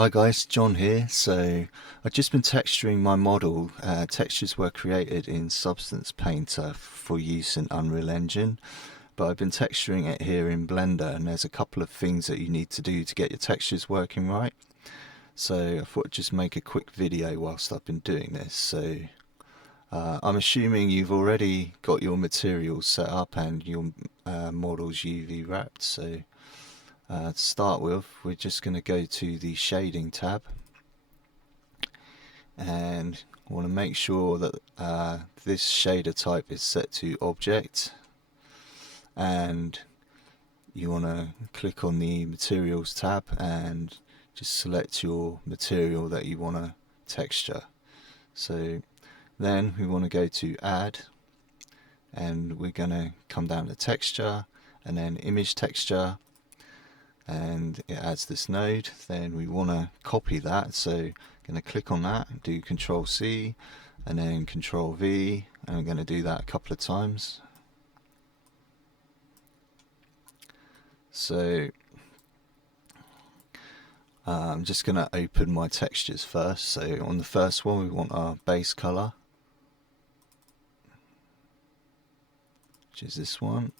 Hi guys, John here. So I've just been texturing my model. Textures were created in Substance Painter for use in Unreal Engine, but I've been texturing it here in Blender, and there's a couple of things that you need to do to get your textures working right. So I thought I'd just make a quick video whilst I've been doing this. So I'm assuming you've already got your materials set up and your models UV wrapped. So to start with, we're just going to go to the shading tab, and I want to make sure that this shader type is set to object, and you want to click on the materials tab and just select your material that you want to texture. So then we want to go to add, and we're going to come down to texture and then image texture, and it adds this node. Then we want to copy that, so I'm going to click on that, do Control C and then Control V, and I'm going to do that a couple of times. So I'm just going to open my textures first. So on the first one, we want our base color, which is this one.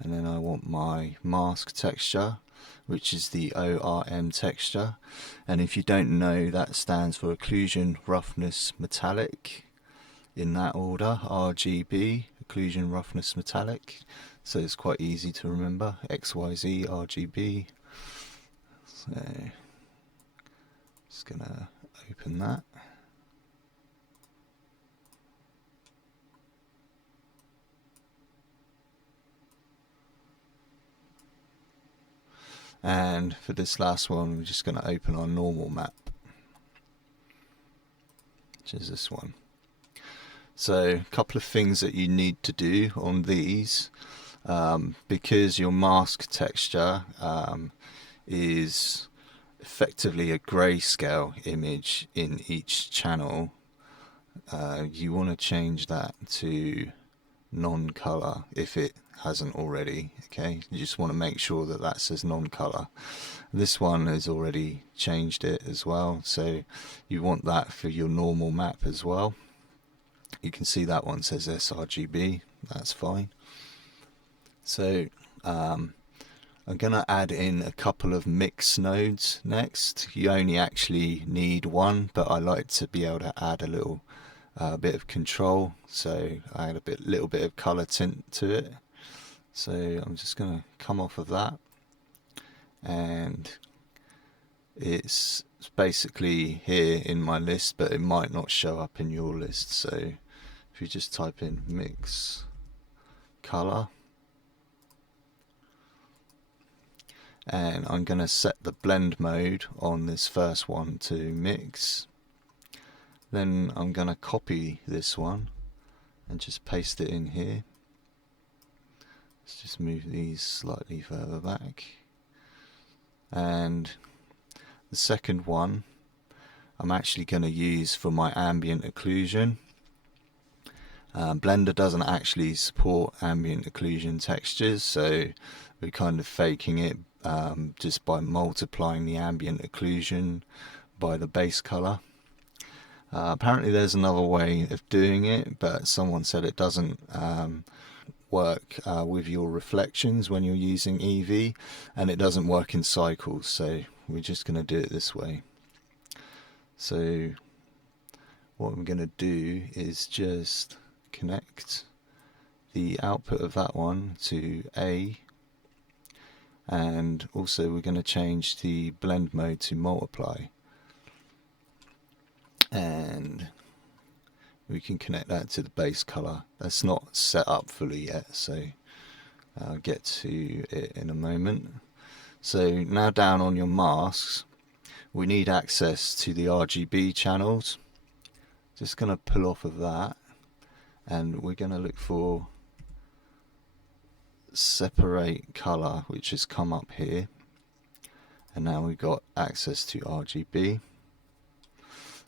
And then I want my mask texture, which is the ORM texture. And if you don't know, that stands for occlusion, roughness, metallic, in that order. RGB, occlusion, roughness, metallic. So it's quite easy to remember. XYZ, RGB. So just gonna open that. And for this last one, we're just going to open our normal map, which is this one. So a couple of things that you need to do on these, because your mask texture is effectively a grayscale image in each channel, you want to change that to non-color if it hasn't already. Okay, you just want to make sure that that says non-color. This one has already changed it as well, so you want that for your normal map as well. You can see that one says sRGB, that's fine. So I'm gonna add in a couple of mix nodes next. You only actually need one, but I like to be able to add a little bit of control, so I add a little bit of color tint to it. So I'm just going to come off of that, and it's basically here in my list, but it might not show up in your list. So if you just type in mix color, and I'm going to set the blend mode on this first one to mix. Then I'm going to copy this one and just paste it in here. Let's just move these slightly further back. And the second one I'm actually going to use for my ambient occlusion. Blender doesn't actually support ambient occlusion textures, so we're kind of faking it just by multiplying the ambient occlusion by the base color. Apparently there's another way of doing it, but someone said it doesn't work with your reflections when you're using EV, and it doesn't work in cycles, so we're just going to do it this way. So what I'm going to do is just connect the output of that one to A, and also we're going to change the blend mode to multiply, and we can connect that to the base color. That's not set up fully yet, so I'll get to it in a moment. So now down on your masks, we need access to the RGB channels. Just going to pull off of that, and we're going to look for separate color, which has come up here, and now we've got access to RGB.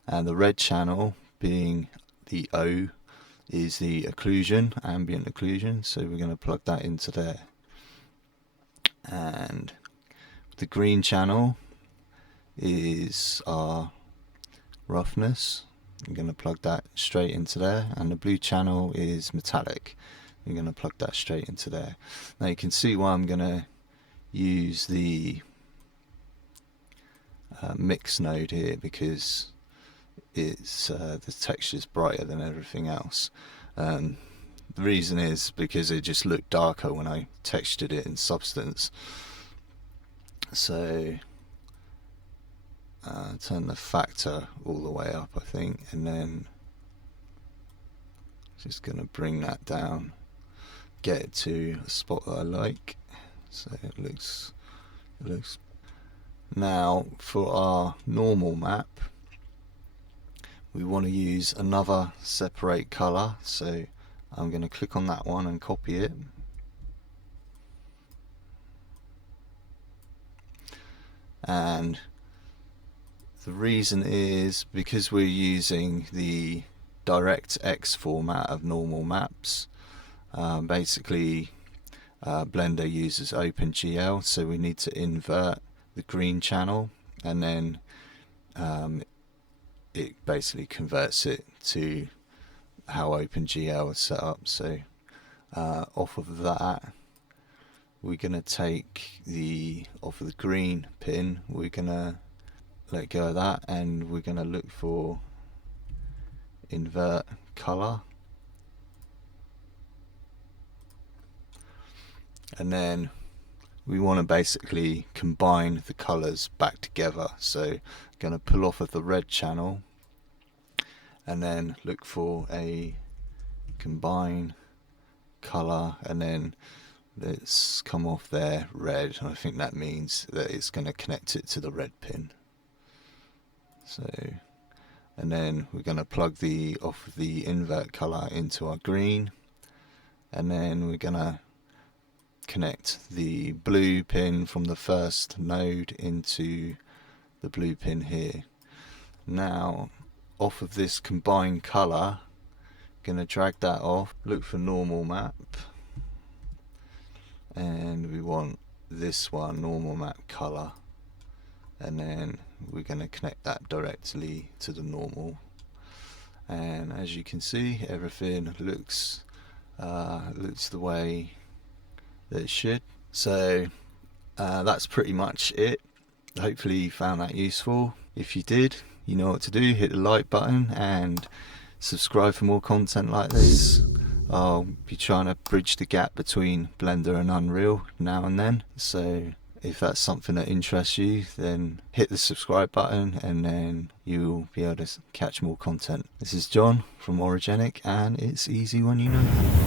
And the red channel, being the O, is the occlusion, ambient occlusion, so we're going to plug that into there. And the green channel is our roughness. I'm going to plug that straight into there, and the blue channel is metallic. I'm going to plug that straight into there. Now you can see why I'm going to use the mix node here, because it's the texture's brighter than everything else. The reason is because it just looked darker when I textured it in Substance. So turn the factor all the way up, I think, and then just going to bring that down, get it to a spot that I like, so it looks. Now for our normal map, we want to use another separate color, so I'm going to click on that one and copy it. And the reason is because we're using the DirectX format of normal maps. Basically, Blender uses OpenGL, so we need to invert the green channel, and then it basically converts it to how OpenGL is set up. So off of that, we're going to take off of the green pin, we're going to let go of that, and we're going to look for invert color, and then we want to basically combine the colors back together. So I'm going to pull off of the red channel and then look for a combine color, and then let's come off there red, and I think that means that it's going to connect it to the red pin. So, and then we're going to plug off the invert color into our green, and then we're going to connect the blue pin from the first node into the blue pin here. Now off of this combined color, going to drag that off, look for normal map, and we want this one, normal map color, and then we're going to connect that directly to the normal. And as you can see, everything looks the way that it should. So that's pretty much it. Hopefully you found that useful. If you did, you know what to do. Hit the like button and subscribe for more content like this. I'll be trying to bridge the gap between Blender and Unreal now and then, so if that's something that interests you, then hit the subscribe button and then you'll be able to catch more content. This is John from Origenic, and it's easy when you know.